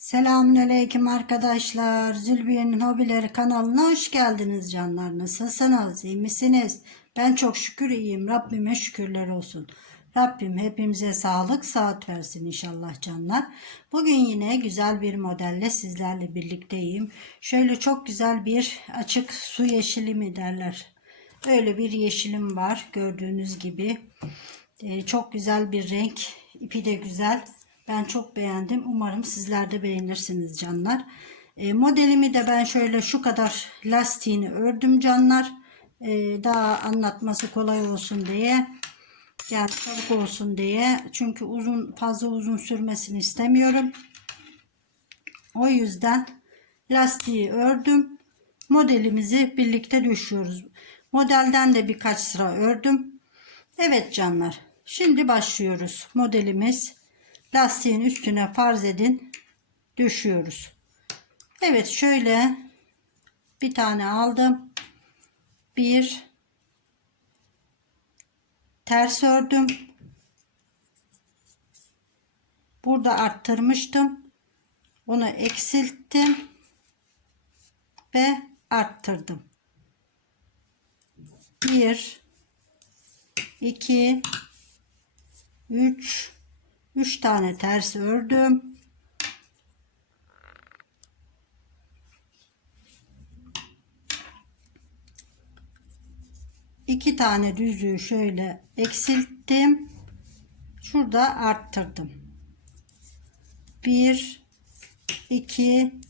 Selamünaleyküm arkadaşlar. Zülbiye'nin Hobileri kanalına hoş geldiniz canlar. Nasılsınız? İyi misiniz? Ben çok şükür iyiyim. Rabbime şükürler olsun. Rabbim hepimize sağlık, saat versin inşallah canlar. Bugün yine güzel bir modelle sizlerle birlikteyim. Şöyle çok güzel bir açık su yeşili mi derler. Öyle bir yeşilim var gördüğünüz gibi. Ee, çok güzel bir renk. İpi de güzel. Ben çok beğendim. Umarım sizler de beğenirsiniz canlar. E, modelimi de ben şöyle şu kadar lastiğini ördüm canlar. E, daha anlatması kolay olsun diye. Yani çabuk olsun diye. Çünkü uzun fazla uzun sürmesini istemiyorum. O yüzden lastiği ördüm. Modelimizi birlikte düşüyoruz. Modelden de birkaç sıra ördüm. Evet canlar. Şimdi başlıyoruz. Modelimiz lastiğin üstüne farz edin düşüyoruz. Evet şöyle bir tane aldım. Bir ters ördüm. Burada arttırmıştım. Onu eksilttim ve arttırdım. Bir, iki, üç, 3 tane ters ördüm. İki tane düzlüğü şöyle eksilttim. Şurada arttırdım. 1 2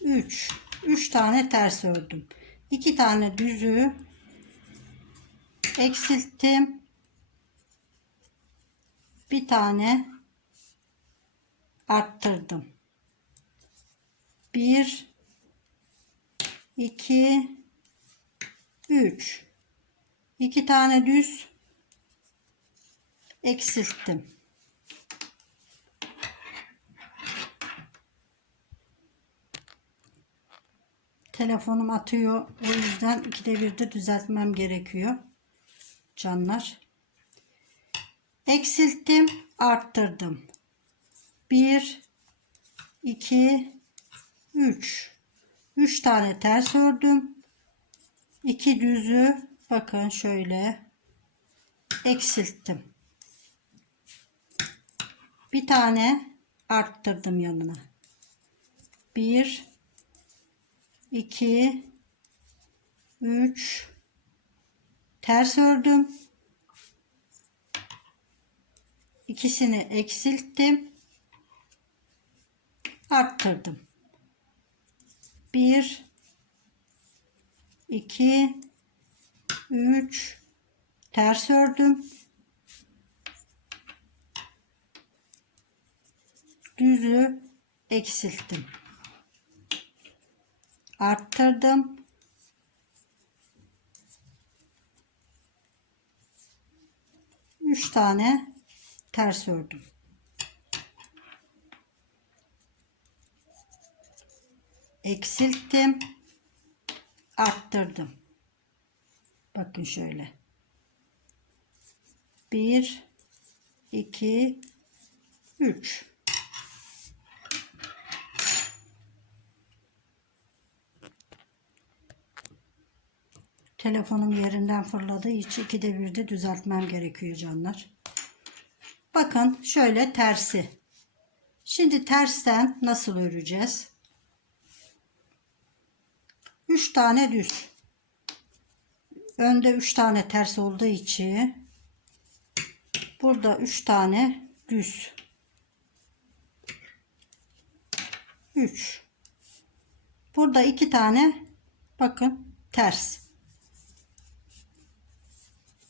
3 3 tane ters ördüm. 2 tane düzüğü eksilttim bir tane arttırdım. 1 2 3 2 tane düz eksilttim. Telefonum atıyor. O yüzden ikide bir de düzeltmem gerekiyor. Canlar eksilttim, arttırdım. 1 2 3 3 tane ters ördüm. 2 düzü bakın şöyle eksilttim. Bir tane arttırdım yanına. 1 2 3 ters ördüm ikisini eksilttim. Arttırdım. 1 2 3 ters ördüm. Düzü eksilttim. Arttırdım. Üç tane ters ördüm. Eksilttim. Arttırdım. Bakın şöyle. 1 2 3 Telefonum yerinden fırladığı için ikide bir de düzeltmem gerekiyor canlar. Bakın şöyle tersi. Şimdi tersten nasıl öreceğiz? 3 tane düz. Önde 3 tane ters olduğu için burada 3 tane düz. 3. Burada 2 tane bakın ters.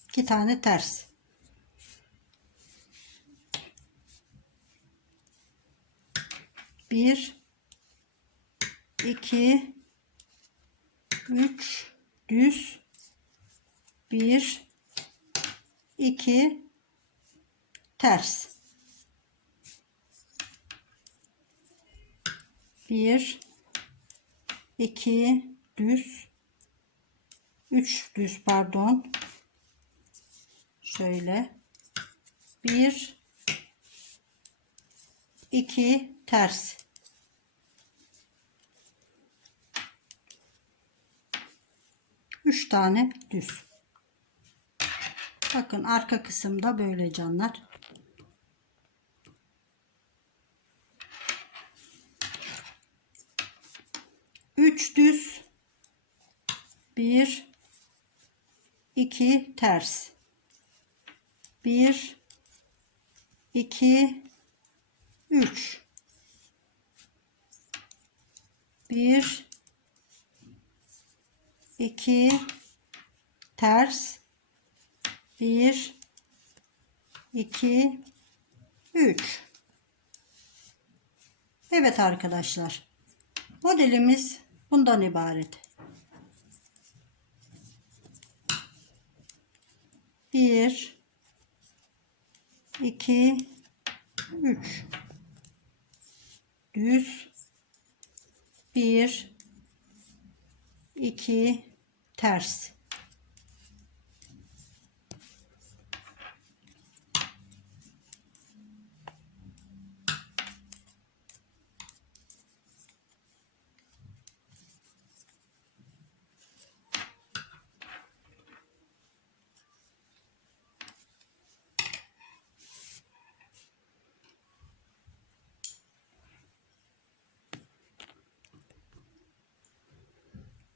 2 tane ters. 1 2 3 düz. 1 2 ters. 1 2 düz. 3 düz pardon. Şöyle. 1 2 ters. Üç tane düz. Bakın arka kısımda böyle canlar. Üç düz. Bir. iki ters. Bir. iki, Üç. Bir. İki, Ters. Bir. iki, Üç. Evet arkadaşlar. Modelimiz bundan ibaret. Bir, iki, üç. Düz. Bir, iki, ters.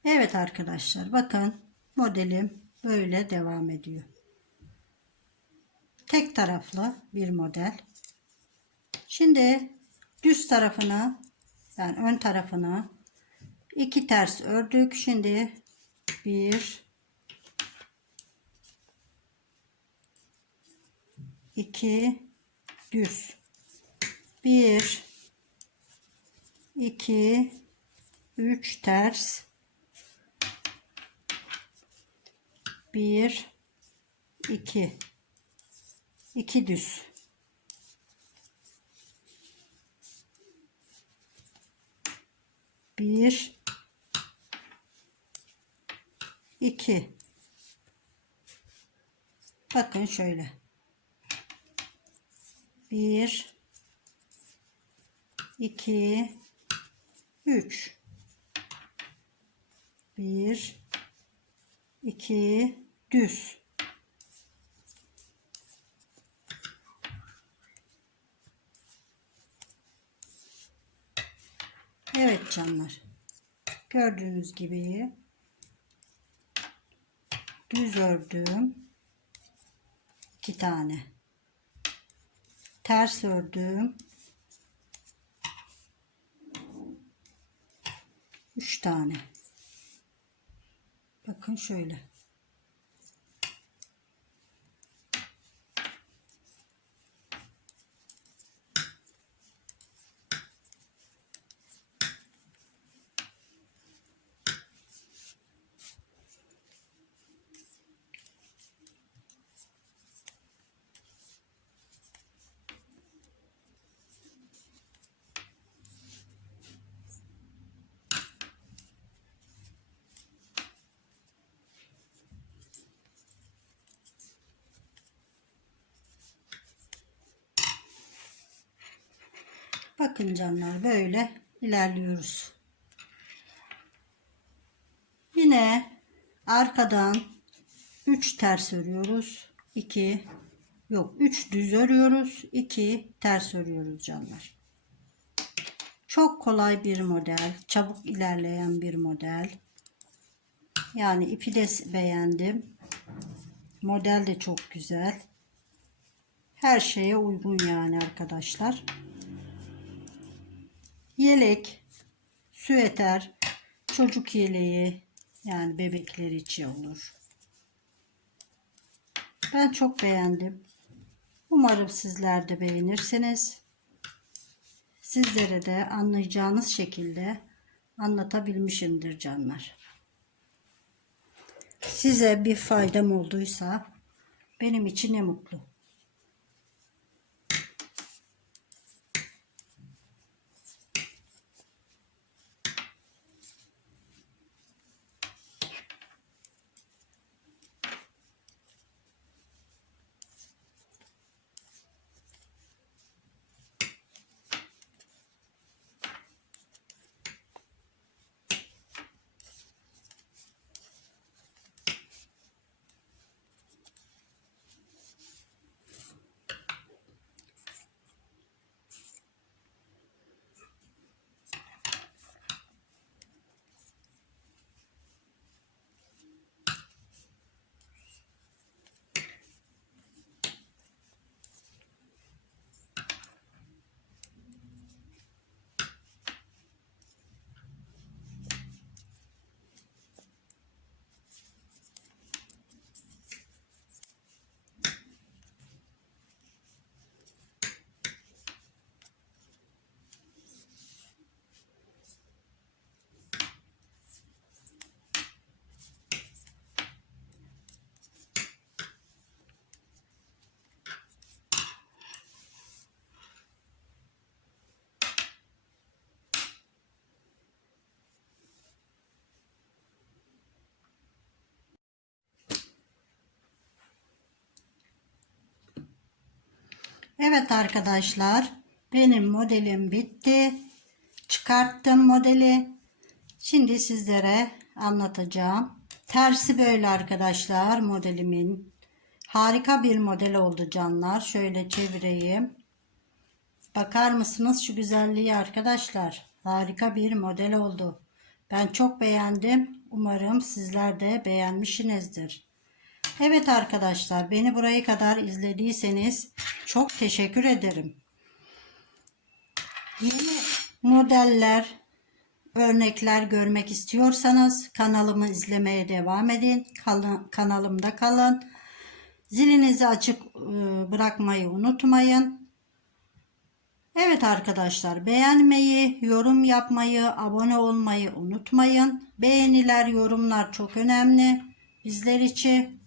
Evet arkadaşlar bakın modelim böyle devam ediyor. Tek taraflı bir model. Şimdi düz tarafına yani ön tarafına iki ters ördük. Şimdi bir iki düz bir iki üç ters bir iki. İki düz. Bir iki. Bakın şöyle. Bir iki üç. Bir iki düz Evet canlar. Gördüğünüz gibi düz ördüm. iki tane. Ters ördüm. Üç tane. Bakın şöyle. Bakın canlar böyle ilerliyoruz. Yine arkadan 3 ters örüyoruz. 2 yok 3 düz örüyoruz. 2 ters örüyoruz canlar. Çok kolay bir model. Çabuk ilerleyen bir model. Yani ipi de beğendim. Model de çok güzel. Her şeye uygun yani arkadaşlar yelek, süeter, çocuk yeleği yani bebekler için olur. Ben çok beğendim. Umarım sizler de beğenirsiniz. Sizlere de anlayacağınız şekilde anlatabilmişimdir canlar. Size bir faydam olduysa benim için ne mutlu. Evet arkadaşlar benim modelim bitti. Çıkarttım modeli. Şimdi sizlere anlatacağım. Tersi böyle arkadaşlar modelimin. Harika bir model oldu canlar. Şöyle çevireyim. Bakar mısınız şu güzelliği arkadaşlar? Harika bir model oldu. Ben çok beğendim. Umarım sizler de beğenmişsinizdir. Evet arkadaşlar beni buraya kadar izlediyseniz çok teşekkür ederim. Yeni modeller, örnekler görmek istiyorsanız kanalımı izlemeye devam edin. Kalın- kanalımda kalın. Zilinizi açık e, bırakmayı unutmayın. Evet arkadaşlar beğenmeyi, yorum yapmayı, abone olmayı unutmayın. Beğeniler, yorumlar çok önemli bizler için.